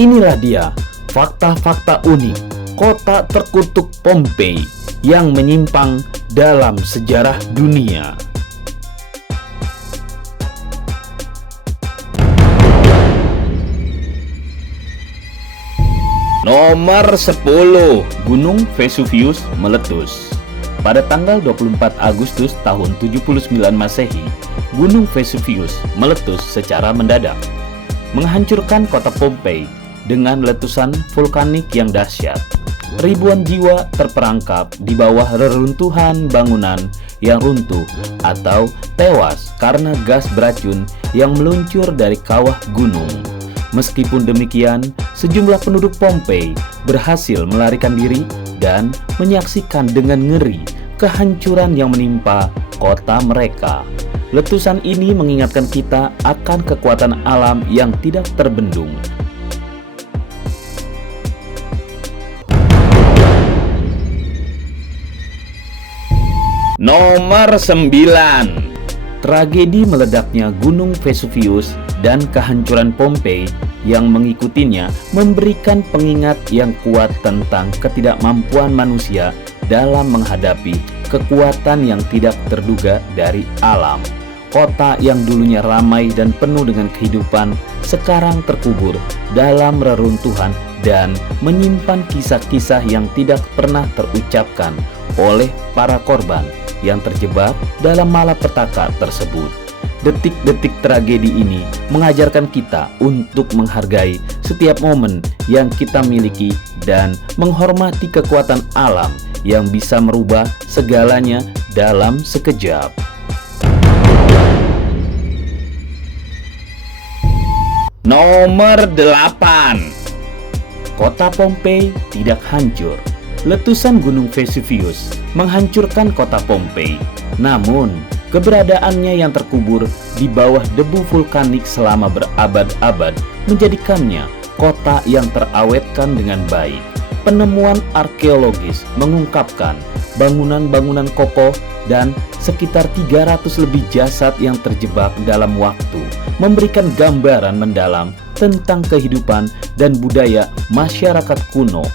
inilah dia fakta-fakta unik kota terkutuk Pompei yang menyimpang dalam sejarah dunia. Nomor 10, Gunung Vesuvius meletus. Pada tanggal 24 Agustus tahun 79 Masehi, Gunung Vesuvius meletus secara mendadak, menghancurkan kota Pompei dengan letusan vulkanik yang dahsyat. Ribuan jiwa terperangkap di bawah reruntuhan bangunan yang runtuh atau tewas karena gas beracun yang meluncur dari kawah gunung. Meskipun demikian, sejumlah penduduk Pompei berhasil melarikan diri dan menyaksikan dengan ngeri kehancuran yang menimpa kota mereka. Letusan ini mengingatkan kita akan kekuatan alam yang tidak terbendung. Nomor 9, tragedi meledaknya Gunung Vesuvius dan kehancuran Pompei yang mengikutinya memberikan pengingat yang kuat tentang ketidakmampuan manusia dalam menghadapi kekuatan yang tidak terduga dari alam. Kota yang dulunya ramai dan penuh dengan kehidupan sekarang terkubur dalam reruntuhan dan menyimpan kisah-kisah yang tidak pernah terucapkan oleh para korban yang terjebak dalam malapetaka tersebut. Detik-detik tragedi ini mengajarkan kita untuk menghargai setiap momen yang kita miliki dan menghormati kekuatan alam yang bisa merubah segalanya dalam sekejap. Nomor 8, kota Pompei tidak hancur. Letusan Gunung Vesuvius menghancurkan kota Pompei, namun keberadaannya yang terkubur di bawah debu vulkanik selama berabad-abad menjadikannya kota yang terawetkan dengan baik. Penemuan arkeologis mengungkapkan bangunan-bangunan kokoh dan sekitar 300 lebih jasad yang terjebak dalam waktu, memberikan gambaran mendalam tentang kehidupan dan budaya masyarakat kuno.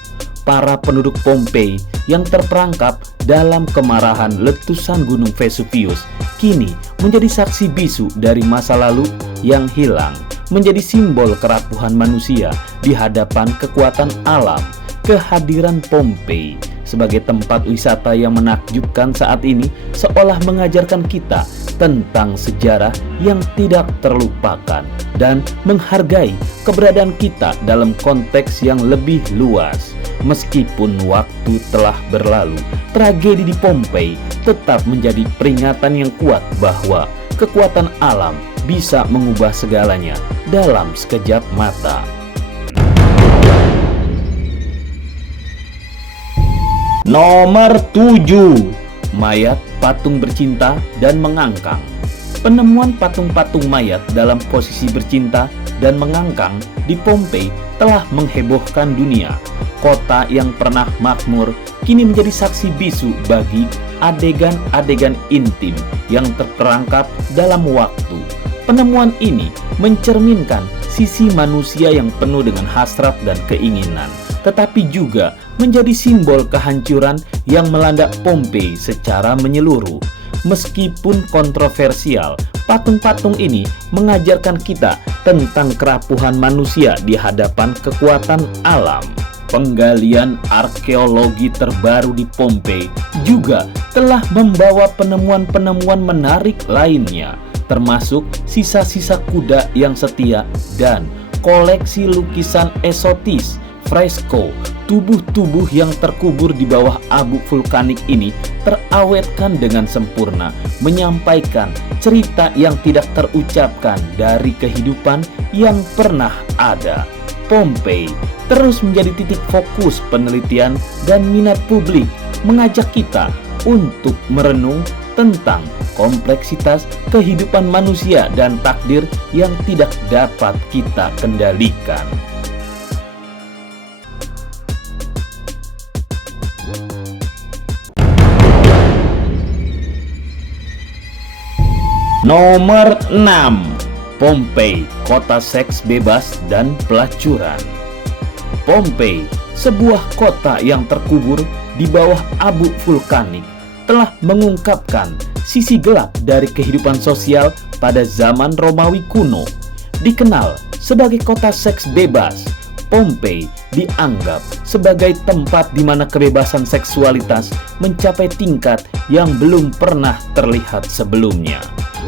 Para penduduk Pompei yang terperangkap dalam kemarahan letusan Gunung Vesuvius kini menjadi saksi bisu dari masa lalu yang hilang, menjadi simbol kerapuhan manusia di hadapan kekuatan alam. Kehadiran Pompei sebagai tempat wisata yang menakjubkan saat ini seolah mengajarkan kita tentang sejarah yang tidak terlupakan dan menghargai keberadaan kita dalam konteks yang lebih luas. Meskipun waktu telah berlalu, tragedi di Pompei tetap menjadi peringatan yang kuat bahwa kekuatan alam bisa mengubah segalanya dalam sekejap mata. Nomor 7, mayat patung bercinta dan mengangkang. Penemuan patung-patung mayat dalam posisi bercinta dan mengangkang di Pompei telah menghebohkan dunia. Kota yang pernah makmur kini menjadi saksi bisu bagi adegan-adegan intim yang terperangkap dalam waktu. Penemuan ini mencerminkan sisi manusia yang penuh dengan hasrat dan keinginan, tetapi juga menjadi simbol kehancuran yang melanda Pompei secara menyeluruh. Meskipun kontroversial, patung-patung ini mengajarkan kita tentang kerapuhan manusia di hadapan kekuatan alam. Penggalian arkeologi terbaru di Pompei juga telah membawa penemuan-penemuan menarik lainnya, termasuk sisa-sisa kuda yang setia dan koleksi lukisan eksotis. Fresko tubuh-tubuh yang terkubur di bawah abu vulkanik ini terawetkan dengan sempurna, menyampaikan cerita yang tidak terucapkan dari kehidupan yang pernah ada. Pompei terus menjadi titik fokus penelitian dan minat publik, mengajak kita untuk merenung tentang kompleksitas kehidupan manusia dan takdir yang tidak dapat kita kendalikan. Nomor 6, Pompei, kota seks bebas dan pelacuran. Pompei, sebuah kota yang terkubur di bawah abu vulkanik, telah mengungkapkan sisi gelap dari kehidupan sosial pada zaman Romawi kuno. Dikenal sebagai kota seks bebas, Pompei dianggap sebagai tempat di mana kebebasan seksualitas mencapai tingkat yang belum pernah terlihat sebelumnya.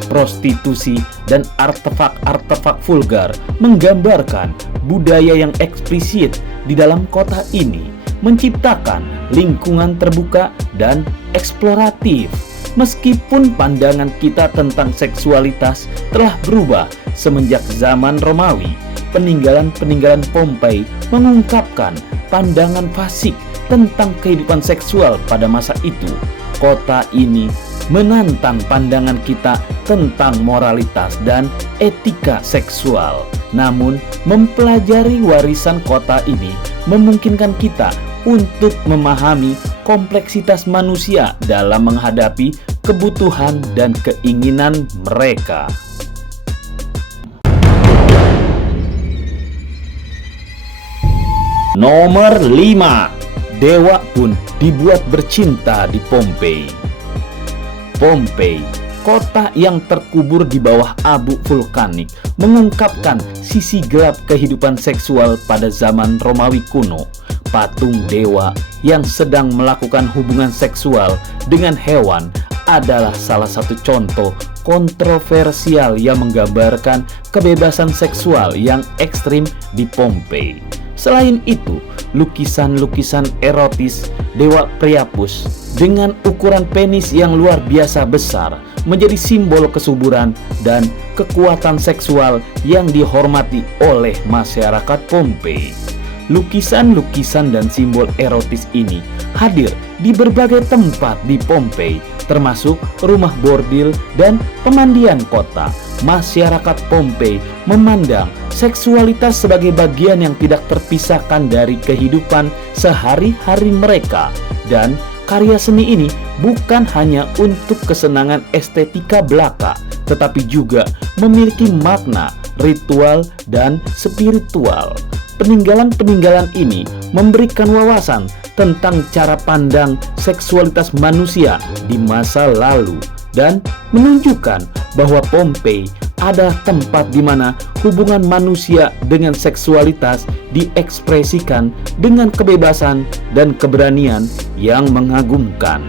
Prostitusi dan artefak-artefak vulgar menggambarkan budaya yang eksplisit di dalam kota ini, menciptakan lingkungan terbuka dan eksploratif. Meskipun pandangan kita tentang seksualitas telah berubah semenjak zaman Romawi, peninggalan-peninggalan Pompei mengungkapkan pandangan fasik tentang kehidupan seksual pada masa itu. Kota ini menantang pandangan kita tentang moralitas dan etika seksual. Namun, mempelajari warisan kota ini memungkinkan kita untuk memahami kompleksitas manusia dalam menghadapi kebutuhan dan keinginan mereka. Nomor 5. Dewa pun dibuat bercinta di Pompei. Pompei, kota yang terkubur di bawah abu vulkanik, mengungkapkan sisi gelap kehidupan seksual pada zaman Romawi kuno. Patung dewa yang sedang melakukan hubungan seksual dengan hewan adalah salah satu contoh kontroversial yang menggambarkan kebebasan seksual yang ekstrim di Pompei. Selain itu, lukisan-lukisan erotis Dewa Priapus dengan ukuran penis yang luar biasa besar menjadi simbol kesuburan dan kekuatan seksual yang dihormati oleh masyarakat Pompei. Lukisan-lukisan dan simbol erotis ini hadir di berbagai tempat di Pompei, termasuk rumah bordil dan pemandian kota. Masyarakat Pompei memandang seksualitas sebagai bagian yang tidak terpisahkan dari kehidupan sehari-hari mereka, dan karya seni ini bukan hanya untuk kesenangan estetika belaka, tetapi juga memiliki makna ritual dan spiritual. Peninggalan-peninggalan ini memberikan wawasan tentang cara pandang seksualitas manusia di masa lalu dan menunjukkan bahwa Pompei adalah tempat di mana hubungan manusia dengan seksualitas diekspresikan dengan kebebasan dan keberanian yang mengagumkan.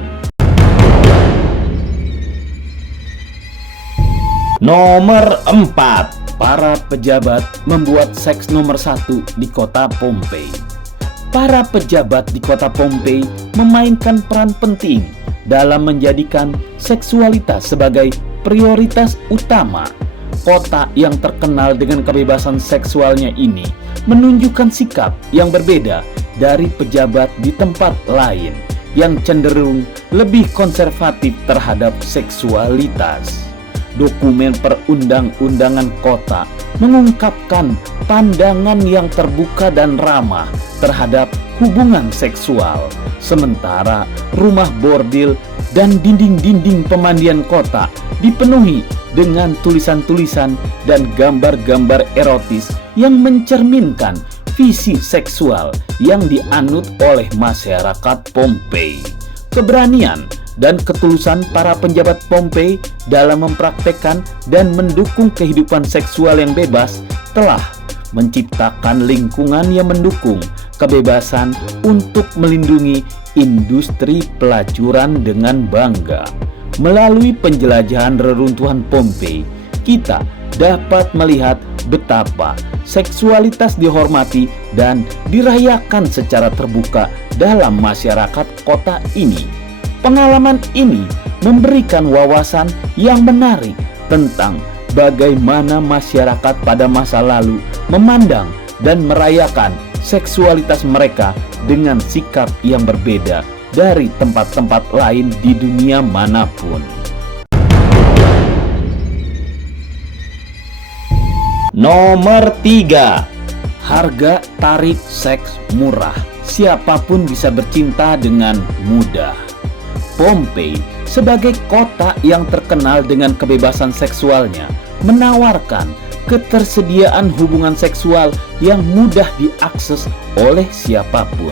Nomor 4. Para pejabat membuat seks nomor 1 di kota Pompei. Para pejabat di kota Pompei memainkan peran penting dalam menjadikan seksualitas sebagai prioritas utama. Kota yang terkenal dengan kebebasan seksualnya ini menunjukkan sikap yang berbeda dari pejabat di tempat lain yang cenderung lebih konservatif terhadap seksualitas. Dokumen perundang-undangan kota mengungkapkan pandangan yang terbuka dan ramah terhadap hubungan seksual. Sementara rumah bordil dan dinding-dinding pemandian kota dipenuhi dengan tulisan-tulisan dan gambar-gambar erotis yang mencerminkan visi seksual yang dianut oleh masyarakat Pompei. Keberanian dan ketulusan para penjabat Pompei dalam mempraktekkan dan mendukung kehidupan seksual yang bebas telah menciptakan lingkungan yang mendukung kebebasan untuk melindungi industri pelacuran dengan bangga. Melalui penjelajahan reruntuhan Pompei, kita dapat melihat betapa seksualitas dihormati dan dirayakan secara terbuka dalam masyarakat kota ini. Pengalaman ini memberikan wawasan yang menarik tentang bagaimana masyarakat pada masa lalu memandang dan merayakan seksualitas mereka dengan sikap yang berbeda dari tempat-tempat lain di dunia manapun. Nomor 3. Harga tarif seks murah. Siapapun bisa bercinta dengan mudah. Pompei sebagai kota yang terkenal dengan kebebasan seksualnya menawarkan ketersediaan hubungan seksual yang mudah diakses oleh siapapun.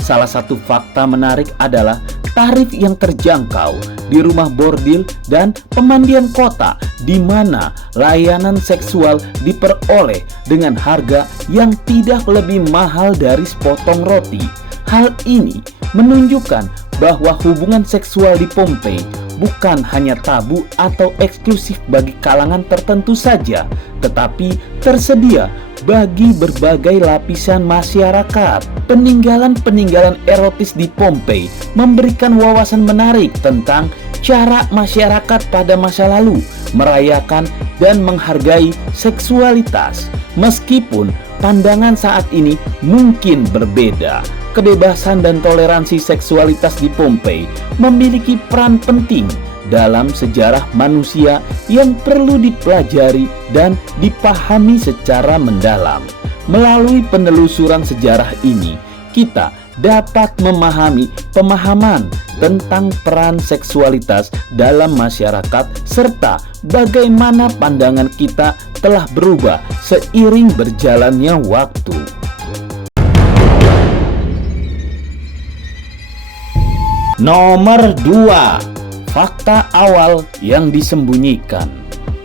Salah satu fakta menarik adalah tarif yang terjangkau di rumah bordil dan pemandian kota, di mana layanan seksual diperoleh dengan harga yang tidak lebih mahal dari sepotong roti. Hal ini menunjukkan bahwa hubungan seksual di Pompei bukan hanya tabu atau eksklusif bagi kalangan tertentu saja, tetapi tersedia bagi berbagai lapisan masyarakat. Peninggalan-peninggalan erotis di Pompei memberikan wawasan menarik tentang cara masyarakat pada masa lalu merayakan dan menghargai seksualitas. Meskipun pandangan saat ini mungkin berbeda, kebebasan dan toleransi seksualitas di Pompei memiliki peran penting dalam sejarah manusia yang perlu dipelajari dan dipahami secara mendalam. Melalui penelusuran sejarah ini, kita dapat memahami pemahaman tentang peran seksualitas dalam masyarakat serta bagaimana pandangan kita telah berubah seiring berjalannya waktu. Nomor 2. Fakta awal yang disembunyikan.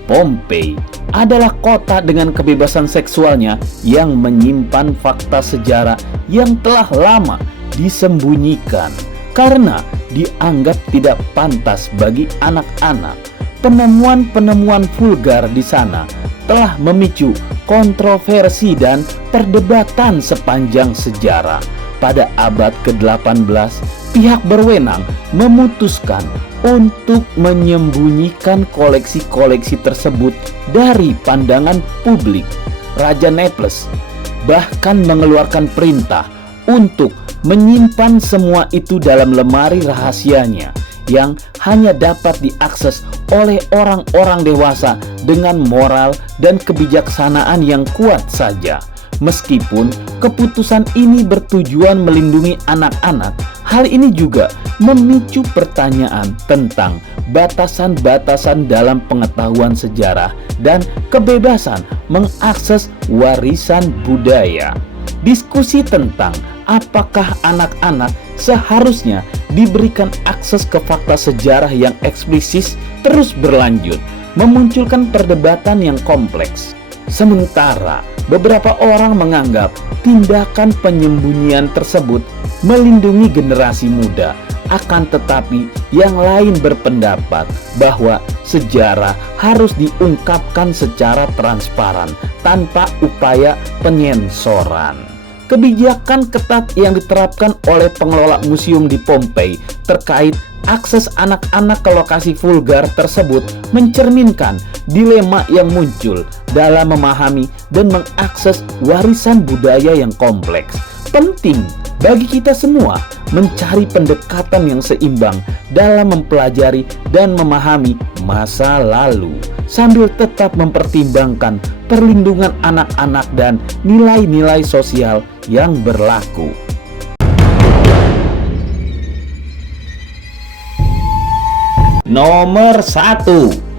Pompei adalah kota dengan kebebasan seksualnya yang menyimpan fakta sejarah yang telah lama disembunyikan karena dianggap tidak pantas bagi anak-anak. Penemuan-penemuan vulgar di sana telah memicu kontroversi dan perdebatan sepanjang sejarah. Pada abad ke-18, pihak berwenang memutuskan untuk menyembunyikan koleksi-koleksi tersebut dari pandangan publik. Raja Naples bahkan mengeluarkan perintah untuk menyimpan semua itu dalam lemari rahasianya yang hanya dapat diakses oleh orang-orang dewasa dengan moral dan kebijaksanaan yang kuat saja. Meskipun keputusan ini bertujuan melindungi anak-anak, hal ini juga memicu pertanyaan tentang batasan-batasan dalam pengetahuan sejarah dan kebebasan mengakses warisan budaya. Diskusi tentang apakah anak-anak seharusnya diberikan akses ke fakta sejarah yang eksplisit terus berlanjut, memunculkan perdebatan yang kompleks. Sementara beberapa orang menganggap tindakan penyembunyian tersebut melindungi generasi muda, akan tetapi yang lain berpendapat bahwa sejarah harus diungkapkan secara transparan tanpa upaya penyensoran. Kebijakan ketat yang diterapkan oleh pengelola museum di Pompei terkait akses anak-anak ke lokasi vulgar tersebut mencerminkan dilema yang muncul dalam memahami dan mengakses warisan budaya yang kompleks. Penting bagi kita semua mencari pendekatan yang seimbang dalam mempelajari dan memahami masa lalu, sambil tetap mempertimbangkan perlindungan anak-anak dan nilai-nilai sosial yang berlaku. Nomor 1.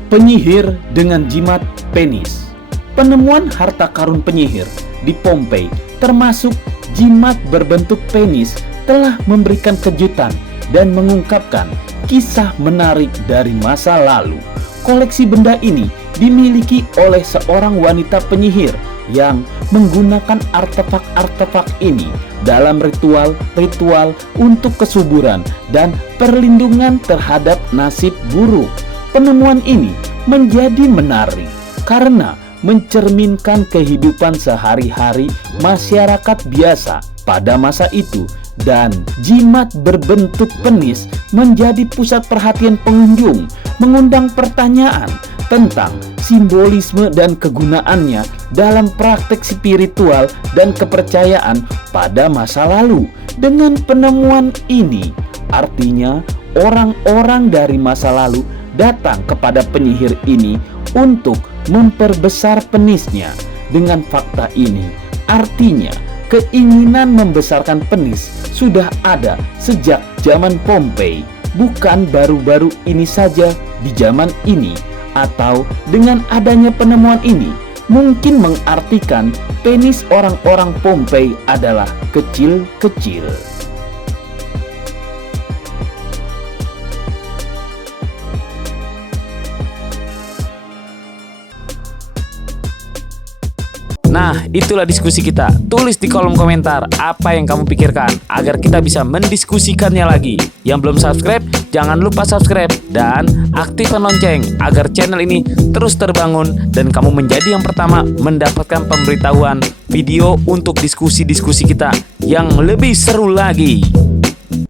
Penyihir dengan jimat penis. Penemuan harta karun penyihir di Pompei termasuk jimat berbentuk penis telah memberikan kejutan dan mengungkapkan kisah menarik dari masa lalu. Koleksi benda ini dimiliki oleh seorang wanita penyihir yang menggunakan artefak-artefak ini dalam ritual-ritual untuk kesuburan dan perlindungan terhadap nasib buruk. Penemuan ini menjadi menarik karena mencerminkan kehidupan sehari-hari masyarakat biasa pada masa itu, dan jimat berbentuk penis menjadi pusat perhatian pengunjung, mengundang pertanyaan tentang simbolisme dan kegunaannya dalam praktek spiritual dan kepercayaan pada masa lalu. Dengan penemuan ini, artinya orang-orang dari masa lalu datang kepada penyihir ini untuk memperbesar penisnya. Dengan fakta ini, artinya keinginan membesarkan penis sudah ada sejak zaman Pompei, bukan baru-baru ini saja di zaman ini. Atau dengan adanya penemuan ini mungkin mengartikan penis orang-orang Pompei adalah kecil-kecil. Nah, itulah diskusi kita. Tulis di kolom komentar apa yang kamu pikirkan agar kita bisa mendiskusikannya lagi. Yang belum subscribe, jangan lupa subscribe dan aktifkan lonceng agar channel ini terus terbangun dan kamu menjadi yang pertama mendapatkan pemberitahuan video untuk diskusi-diskusi kita yang lebih seru lagi.